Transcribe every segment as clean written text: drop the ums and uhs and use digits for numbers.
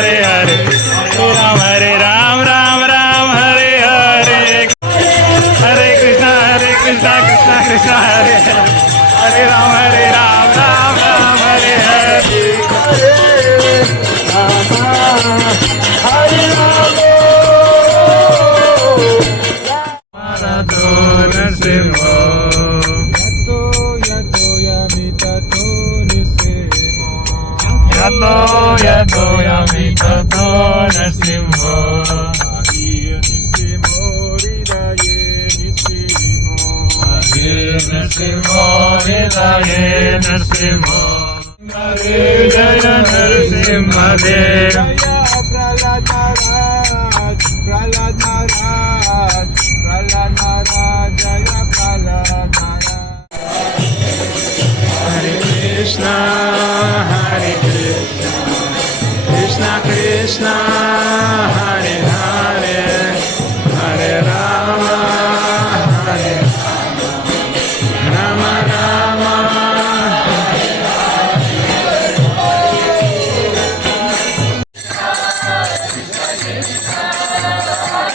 हरे हरे हरे राम राम राम हरे हरे हरे कृष्णा कृष्णा कृष्णा हरे हरे राम राम राम हरे हरे हरे राम नरसिंह यतो यामि ततो नरसिंहो नरसिंहो हृदये नरसिंहो हरे जय नरसिंह देव प्रहलाद महाराज जय प्रहलाद हरे कृष्णा कृष्णा कृष्णा हरे हरे हरे राम राम राम हरे हरे राम राम राम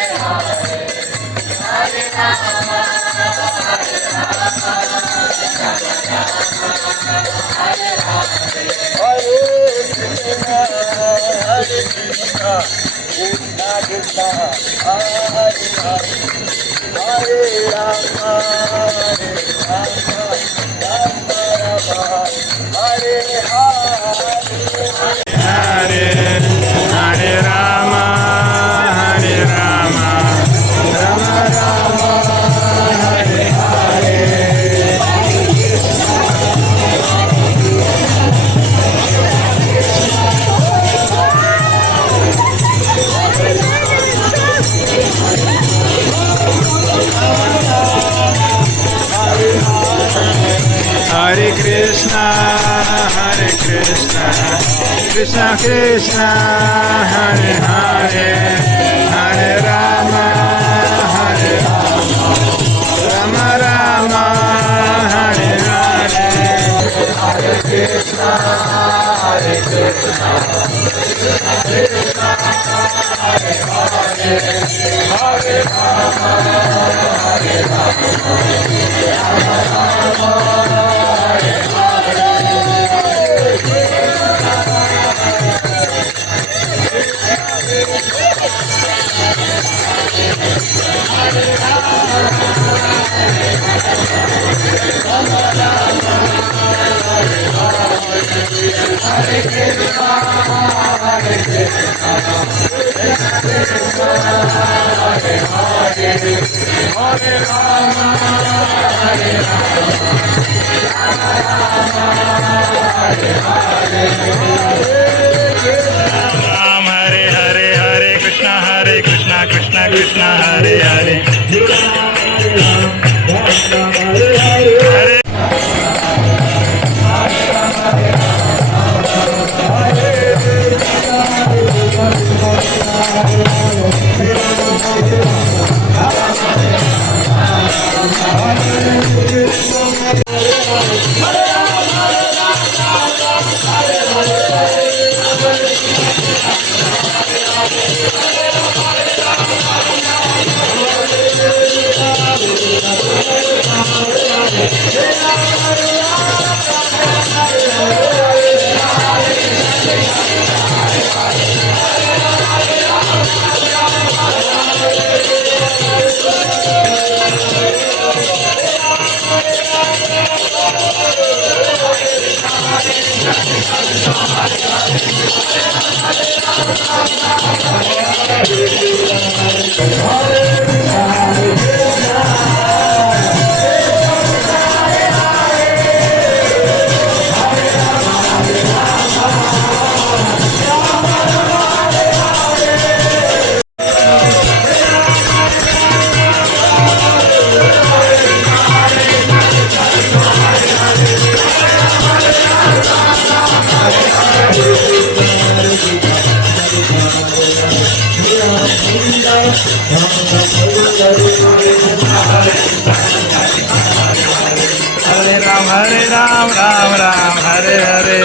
हरे हरे हरे कृष्णा कृष्णा कृष्णा हरे हरे हरे राम राम राम हरे हरे हरे कृष्णा हरे हरे हरे राम हरे हरे हरे कृष्णा कृष्णा कृष्णा हरे हरे हरे राम राम राम हरे हरे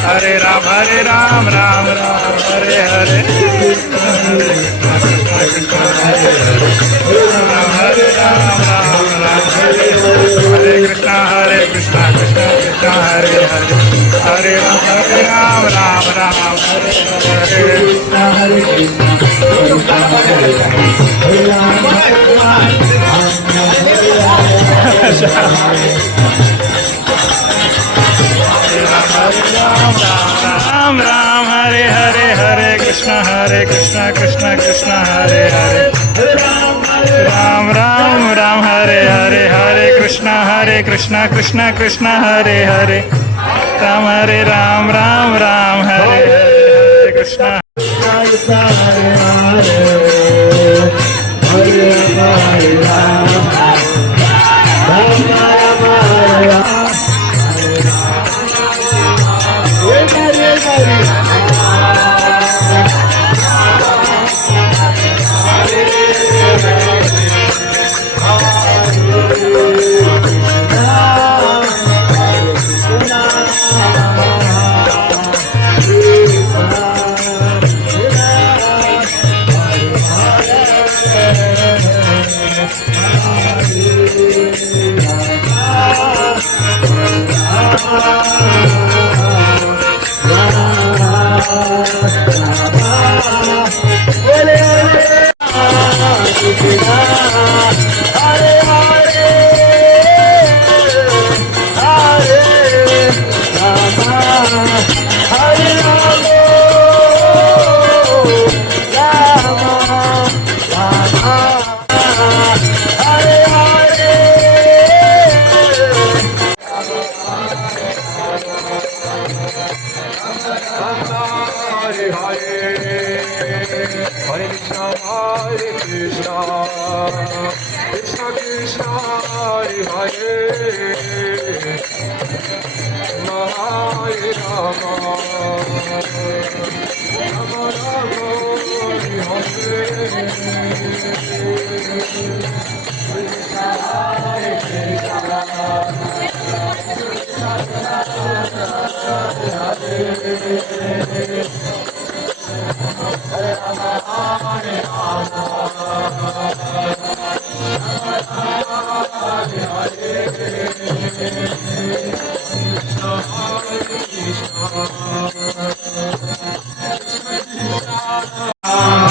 हरे राम राम राम हरे हरे हरे राम राम राम हरे कृष्णा कृष्णा कृष्णा हरे हरे हरे राम राम राम हरे राम राम हरे हरे हरे कृष्णा कृष्णा कृष्णा हरे हरे राम राम राम हरे हरे हरे कृष्णा कृष्णा कृष्णा हरे हरे राम राम राम हरे हरे कृष्णा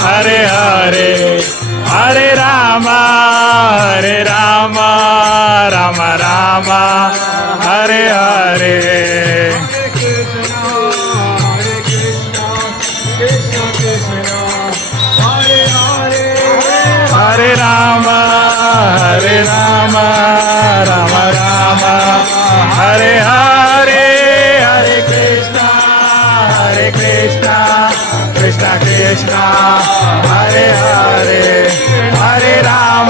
हरे हरे हरे राम राम राम हरे हरे हरे राम राम राम हरे हरे हरे कृष्णा कृष्णा कृष्णा हरे हरे हरे राम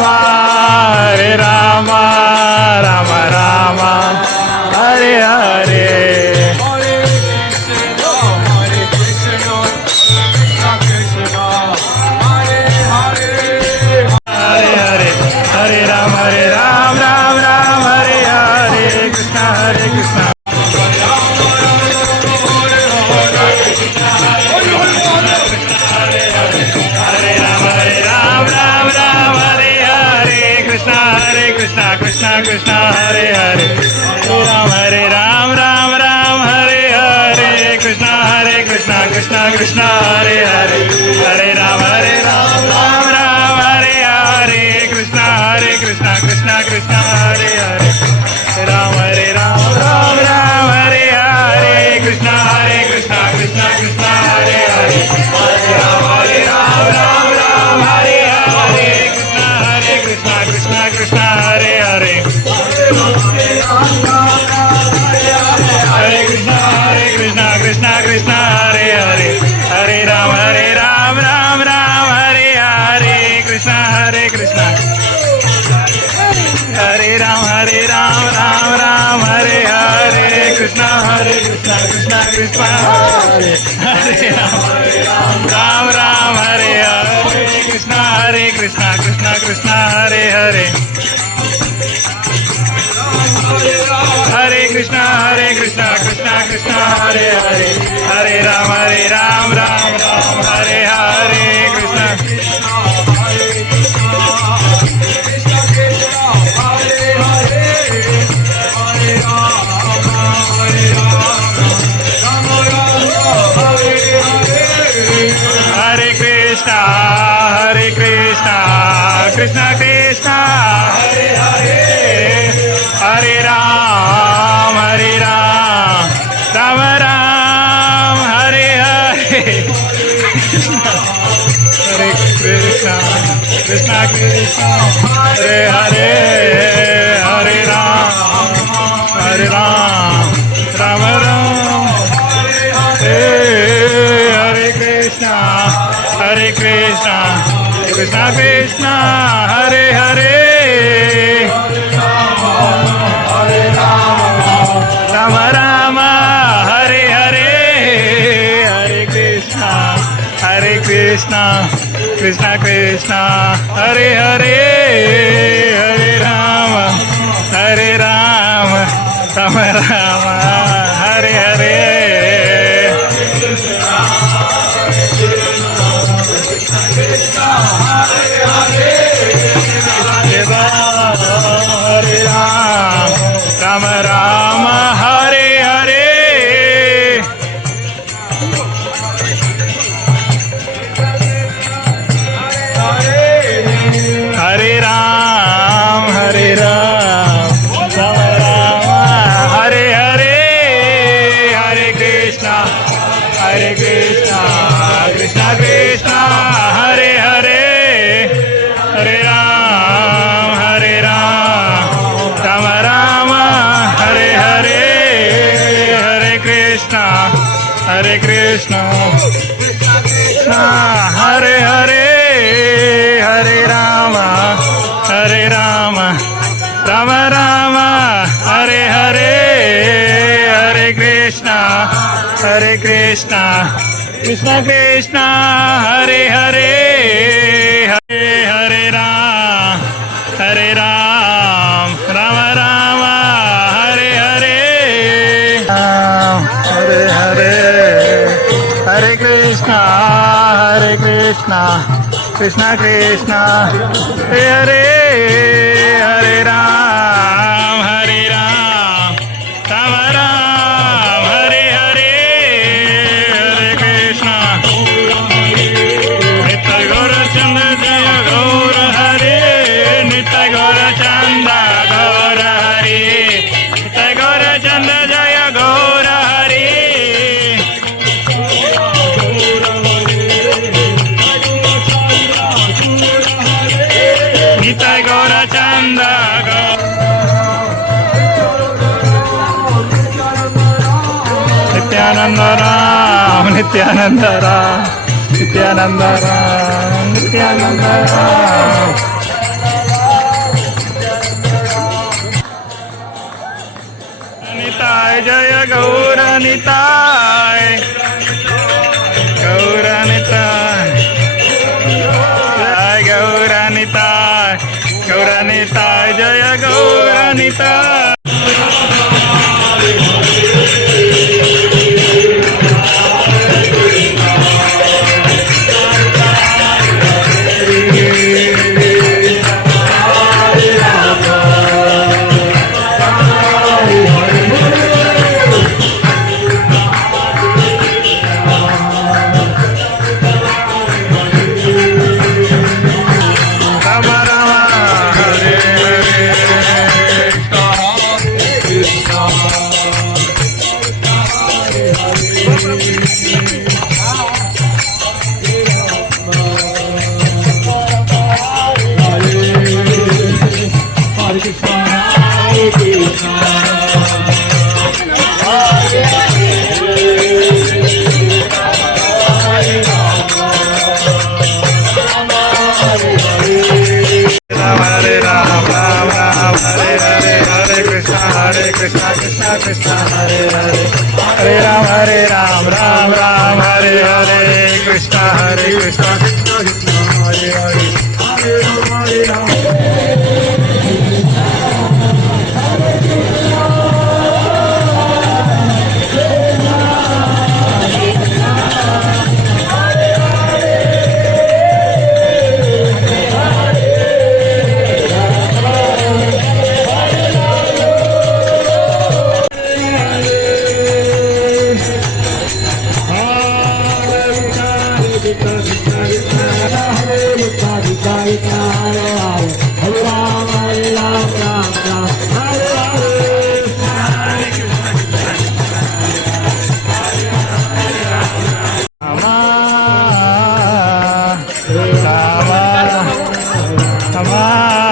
राम राम हरे हरे हरे राम राम राम हरे हरे कृष्णा कृष्णा कृष्णा कृष्णा हरे हरे राम राम हरे हरे कृष्णा कृष्णा कृष्णा हरे हरे हरे राम राम हरे हरे कृष्णा कृष्णा कृष्णा हरे हरे राम राम हरे हरे कृष्णा कृष्णा कृष्णा हरे हरे हरे राम हरे हरे कृष्णा कृष्णा हरे हरे हरे कृष्णा कृष्णा हरे हरे हरे राम राम हरे हरे कृष्णा हरे राम राम हरे हरे कृष्णा कृष्णा कृष्णा हरे राम राम हरे हरे कृष्णा कृष्णा कृष्ण हरे हरे हरे कृष्ण कृष्ण कृष्ण हरे हरे हरे राम राम राम हरे हरे कृष्ण हरे कृष्ण कृष्ण कृष्ण हरे हरे हरे राम राम राम हरे हरे हरे कृष्ण कृष्ण कृष्ण हरे हरे हरे राम राम राम हरे कृष्ण कृष्ण कृष्ण हरे हरे राम राम हरे हरे हरे कृष्ण कृष्ण कृष्ण हरे हरे हरे राम राम राम हरे हरे हरे राम राम हरे हरे हरे राम राम हरे हरे हरे कृष्ण कृष्ण कृष्ण हरे हरे हरे राम राम राम हरे हरे हरे कृष्ण हरे हरे हरे राम राम राम हरे हरे हरे कृष्ण कृष्ण कृष्ण हरे हरे हरे राम राम राम हरे हरे हरे हरे हरे कृष्ण कृष्ण कृष्ण हरे हरे हरे राम राम राम हरे हरे हरे कृष्ण नित्य गौर चंद्र जय गौर हरे नित्य गौर चंद्र गौर हरे नित्य गौर चंद्र जय गौर हरे नित्य गौर चंद्र नित्यानंद राम नित्यानंद राम नित्यानंद राम नित्यानंद राम निताय जय गौर निताय गौर निताय जय गौर निताय जय गौर निताय कृष्ण हरे हरे हरे राम राम हरे हरे कृष्ण कृष्ण हरे हरे हरे राम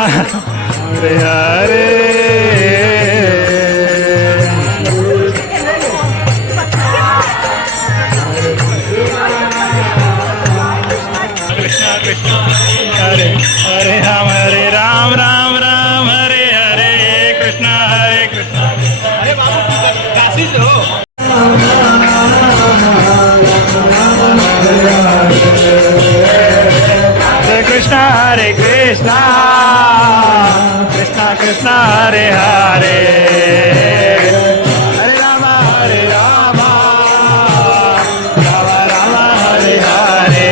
हरे हरे कृष्णा कृष्णा हरे हरे राम राम राम हरे हरे कृष्णा अरे बाबू काशीच हो हरे कृष्णा कृष्णा कृष्णा हरे हरे हरे राम राम राम हरे हरे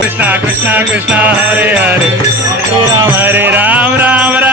कृष्णा कृष्णा कृष्णा हरे हरे हरे राम राम राम